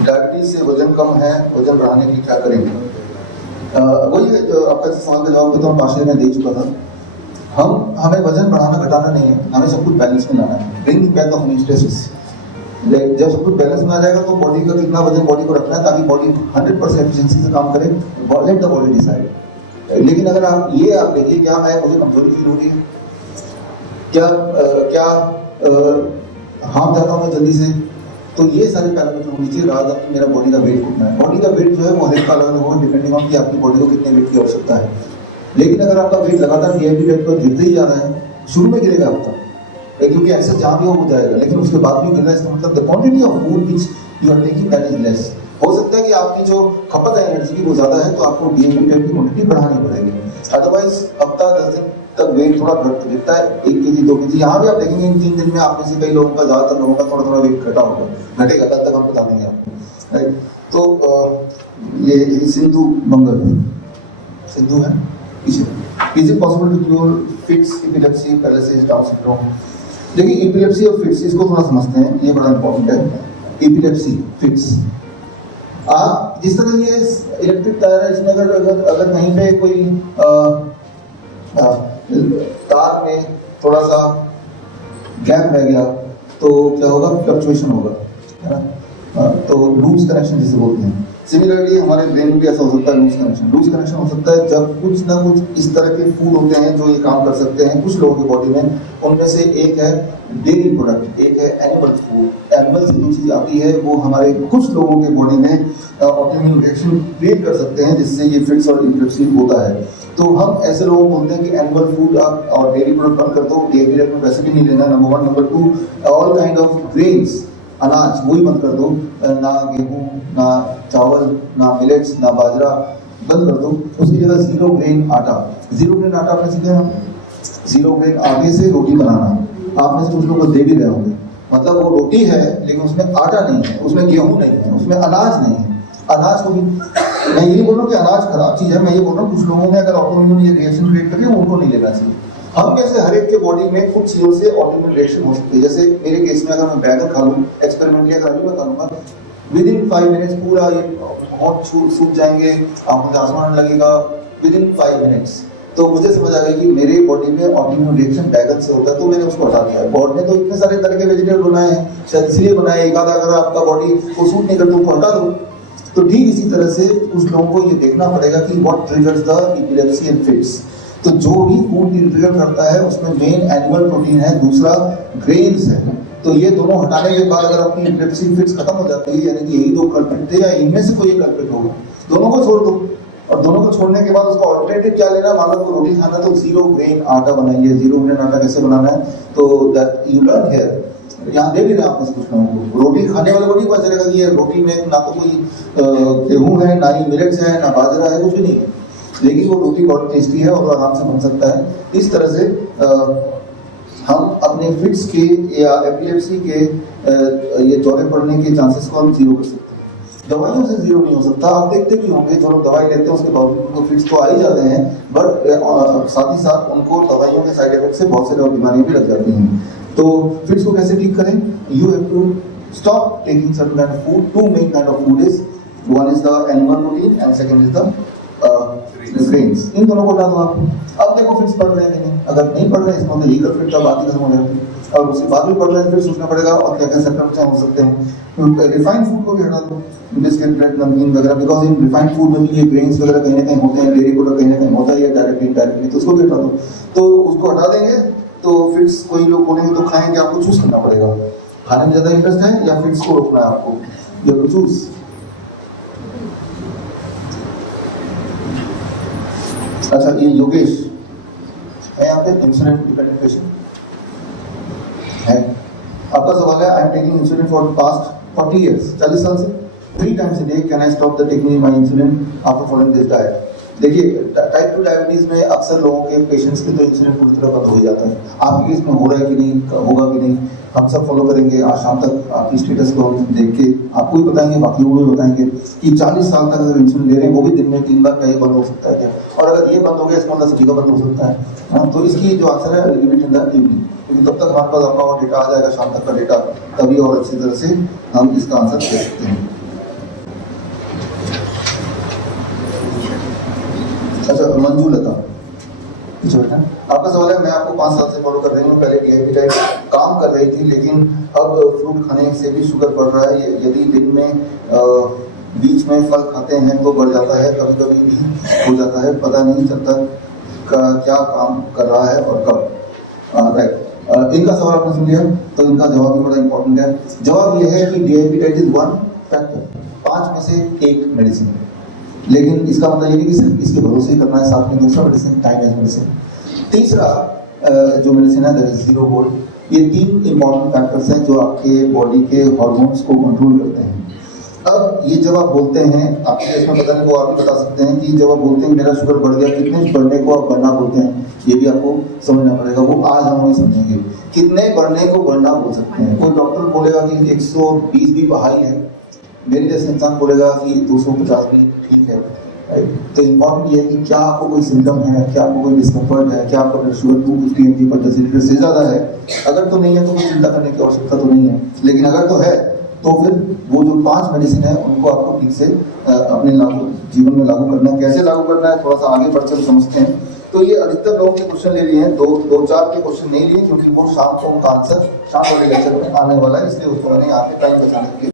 Diabetes से वजन कम है, वजन बढ़ाने के लिए क्या करेंगे? वही आपका सवाल का जवाब तो पाशे में दे चुका था। हमें वजन बढ़ाना घटाना नहीं है, हमें सब कुछ बैलेंस में लाना है। Bring back the homeostasis. जब सब कुछ बैलेंस में आ जाएगा तो बॉडी का कितना वजन बॉडी को रखना है ताकि बॉडी 100% एफिशिएंसी से काम करे, लेट द बॉडी डिसाइड। लेकिन अगर आप देखिए क्या है, मुझे कमजोरी फील हो रही है, क्या हार्म जाता हूँ मैं जल्दी से, तो ये सारे पैरामीटर होने चाहिए रात कि मेरा बॉडी का वेट कितना है। बॉडी का वेट जो है वो हर एक का अलग अलग होगा डिपेंडिंग ऑन कि आपकी बॉडी को कितने वेट की आवश्यकता है। लेकिन अगर आपका वेट लगातार वीआईपी वेट पर गिरते ही जा रहा है, शुरू में गिरेगा आपका क्योंकि एक्सेस जहाँ भी हो जाएगा, लेकिन उसके बाद भी गिर रहा है, इसका मतलब the quantity of food which you are taking that is less. हो सकता है कि आपकी जो खपत है एनर्जी की वो ज्यादा है, तो आपको वीआईपी वेट की क्वांटिटी बढ़ानी पड़ेगी। अदरवाइज हफ्ता 10 दिन तक वेट थोड़ा घट गिरता है, 1 kg 2 kg। यहाँ भी आप देखेंगे इन 3 दिन में आप में से कई लोगों का, ज्यादातर लोगों का थोड़ा थोड़ा वेट घटा होगा, घटेगा, तब तक हम बता देंगे आपको, राइट। तो ये सिंधु मंगल सिंधु है पीछे। Is it possible to cure fits, epilepsy, paralysis, down syndrome? देखिए एपिलेप्सी और फिट्स इसको थोड़ा समझते हैं, ये बड़ा इंपॉर्टेंट है। एपिलेप्सी, फिट्स, आप जिस तरह ये इलेक्ट्रिक तार है, इसमें अगर कहीं पे कोई तार में थोड़ा सा गैप रह गया तो क्या होगा? फ्लक्चुएशन होगा, है ना? तो लूज कनेक्शन जिसे बोलते हैं। सिमिलरली हमारे ब्रेन में भी ऐसा हो सकता है, लूज कनेक्शन हो सकता है जब कुछ ना कुछ इस तरह के फूड होते हैं जो ये काम कर सकते हैं कुछ लोगों की बॉडी में। उनमें से एक है डेयरी प्रोडक्ट, एक है एनिमल फूड। एनिमल से जो चीज़ आती है वो हमारे कुछ लोगों के बॉडी में ऑटोइम्यून रिएक्शन क्रिएट कर सकते हैं, जिससे ये फिट्स और एपिलेप्सी होता है। तो हम ऐसे लोगों को बोलते हैं कि एनिमल फूड आप और डेयरी प्रोडक्ट बंद कर दो, डेयरी प्रोडक्ट में वैसे भी नहीं लेना, number 1। Number 2, all kind of grains, अनाज वही बंद कर दो, ना गेहूं, ना चावल, ना मिलेट्स, ना बाजरा, बंद कर दो। उसकी जगह 0 ग्रेन आटा। 0 ग्रेन आटा आपने सीखा है? 0 ग्रेन आटे से रोटी बनाना आप में से कुछ लोग दे भी रहे होंगे। मतलब वो रोटी है लेकिन उसमें आटा नहीं है, उसमें गेहूं नहीं है, उसमें अनाज नहीं है। अनाज को भी मैं ये बोल रहा हूँ कि अनाज खराब चीज़ है, मैं ये बोल रहा हूँ कुछ लोगों ने अगर ऑटोइम्यून ये रिएक्शन क्रिएट करी उनको नहीं लेना चाहिए। हम में से हर एक के बॉडी में कुछ चीज़ों से ऑटोइम्यून रिएक्शन हो सकती है। जैसे मेरे केस में अगर मैं बैगन खा लूँ, एक्सपेरिमेंटली अगर अभी मैं करूँगा, विदिन 5 मिनट्स पूरा ये बहुत सूख जाएंगे, आप मुझे आसमान लगेगा विदिन 5 मिनट्स। तो मुझे समझ आ गई कि मेरे बॉडी में ऑटोइम्यून रिएक्शन बैगन से होता है, तो मैंने उसको हटा दिया। गॉड ने तो इतने सारे तरह के वेजिटेबल बनाए हैं, शायद इसलिए बनाए, एक आधा अगर आपका बॉडी को सूट नहीं करता उनको हटा दो। तो ठीक इसी तरह से कुछ लोगों को ये देखना पड़ेगा कि what triggers the epilepsy and fits. तो जो भी फूड ट्रिगर करता है उसमें मेन एनिमल प्रोटीन है, दूसरा ग्रेन्स है। तो ये दोनों हटाने के बाद अगर आपकी एपिलेप्सी फिट्स खत्म हो जाती है, यानी कि यही 2 कल्प्रिट थे या इनमें से कोई एक कल्प्रिट होगा, दोनों को छोड़ दो। और दोनों को छोड़ने के बाद उसका ऑल्टरनेटिव क्या लेना? मान लो रोटी खाना तो 0 ग्रेन आटा बनाइए। 0 ग्रेन आटा कैसे बनाना है तो दैट यू लर्न हियर। यहाँ दे भी रहे आपने कुछ लोगों को, रोटी खाने वाले को नहीं पता चलेगा कि ये रोटी में ना तो कोई गेहूं है, ना ही मिलेट्स है, ना बाजरा है, कुछ भी नहीं है, लेकिन वो रोटी बहुत टेस्टी है और आराम से बन सकता है। इस तरह से हम अपने फिट्स के या एपिलेप्सी के ये दौरे पड़ने के चांसेस को हम 0 कर सकते हैं। दवाइयों से 0 नहीं हो सकता। आप देखते भी होंगे जो लोग दवाई लेते हैं उसके बावजूद उनको फिट्स तो आ ही जाते हैं, बट साथ ही साथ उनको दवाइयों के साइड इफेक्ट से बहुत से बीमारियां भी लग जाती हैं। तो फिट्स को कैसे ठीक करें? You have to stop taking certain kind of food. 2 main kind of food is, one is the animal protein and second is the grains। इन दोनों को हटा दो आप। अब देखो फिट्स पढ़ रहे हैं कि नहीं। अगर नहीं पढ़ रहे हैं इसमें मतलब यही फिट का बात ही खत्म हो जाती है। और उसके बाद भी पढ़ रहे हैं फिर सोचना पड़ेगा और क्या क्या सिम्टम्स हो सकते हैं। रिफाइंड फूड को भी हटा दो, बिस्किट, ब्रेड, नमकीन वगैरह, बिकॉज इन रिफाइंड फूड में भी ये ग्रेन्स वगैरह कहीं ना कहीं होते हैं, डेयरी प्रोडक्ट कहीं ना कहीं होता है या डायरेक्टली, तो उसको भी हटा दो। तो उसको हटा देंगे तो फिट्स कोई लोग बोलेंगे तो खाएंगे, आपको चूज करना पड़ेगा। खाने में ज्यादा इंटरेस्ट है या फिट्स को रोकना है आपको, यू हैव टू चूज। अच्छा, ये योगेश है यहाँ पे, इंसुलिन डिपेंडेंट पेशेंट है। आपका सवाल है, I am taking insulin for past 40 years, 40 साल से 3 times a day, can I stop the taking my insulin after following this diet? देखिए टाइप 2 डायबिटीज में अक्सर लोगों के पेशेंट्स के तो इंसुलिन पूरी तरह बंद हो ही जाता है। आपके केस में हो रहा है कि नहीं, होगा कि नहीं, हम सब फॉलो करेंगे। आज शाम तक आपकी स्टेटस को हम देख के आपको भी बताएंगे, बाकी लोगों को भी बताएंगे कि 40 साल तक अगर इंसुलिन ले रहे हैं, वो भी दिन में 3 बार, क्या ये बंद हो सकता है क्या? और अगर ये बंद हो गया इसका मतलब सभी का बंद हो सकता है। तो इसकी जो आंसर है लिमिट इन द इवनिंग, क्योंकि तब तक हमारे पास आपका और डेटा आ जाएगा, शाम तक का डेटा, तभी और अच्छी तरह से हम इसका आंसर दे सकते हैं। मंजू लता, कुछ बेटा आपका सवाल है। मैं आपको 5 साल से फॉलो कर रही हूँ। पहले DIP डाइट काम कर रही थी, लेकिन अब फ्रूट खाने से भी शुगर बढ़ रहा है। यदि दिन में बीच में फल खाते हैं तो बढ़ जाता है, कभी कभी भी हो जाता है, पता नहीं चलता क्या काम कर रहा है और कब। राइट, इनका सवाल आपने सुन लिया, तो इनका जवाब भी बड़ा इंपॉर्टेंट है। जवाब यह है कि DIP diet is one factor, 5 में से एक मेडिसिन है, लेकिन इसका मतलब ये नहीं कि सिर्फ इसके भरोसे ही करना है, साथ में दूसरा मेडिसिन टाइम एज मेडिसिन। तीसरा जो मेडिसिन है दैट इज जीरो गोल्ड। ये 3 इंपॉर्टेंट फैक्टर्स हैं जो आपके बॉडी के हार्मोन्स को कंट्रोल करते हैं। अब ये जब आप बोलते हैं, आपके इसमें पता नहीं, वो आप भी बता सकते हैं कि जब आप बोलते हैं मेरा शुगर बढ़ गया, कितने बढ़ने को आप बढ़ना बोलते हैं, ये भी आपको समझना पड़ेगा। वो आज हम वही समझेंगे, कितने बढ़ने को बढ़ना बोल सकते हैं। कोई डॉक्टर बोलेगा कि 120 भी हाई है, मेरे जैसे इंसान बोलेगा कि 250 भी ठीक है। तो इम्पोर्टेंट ये है कि क्या आपको कोई सिम्टम है, क्या आपको कोई डिस्कम्फर्ट है, क्या आपका शुगर 250 mg/dL से ज़्यादा है। अगर तो नहीं है तो कोई चिंता करने की आवश्यकता तो नहीं है, लेकिन अगर तो है तो फिर वो जो 5 मेडिसिन है उनको आपको ठीक से अपने जीवन में लागू करना है। कैसे लागू करना है थोड़ा सा आगे बढ़कर समझते हैं। तो ये अधिकतर लोगों के क्वेश्चन ले लिए हैं, 2-4 के क्वेश्चन नहीं लिए, क्योंकि वो शाम को उनका आंसर शाम वाले लेक्चर में आने वाला है, इसलिए उसको मैंने यहाँ पे टाइम बचाने के लिए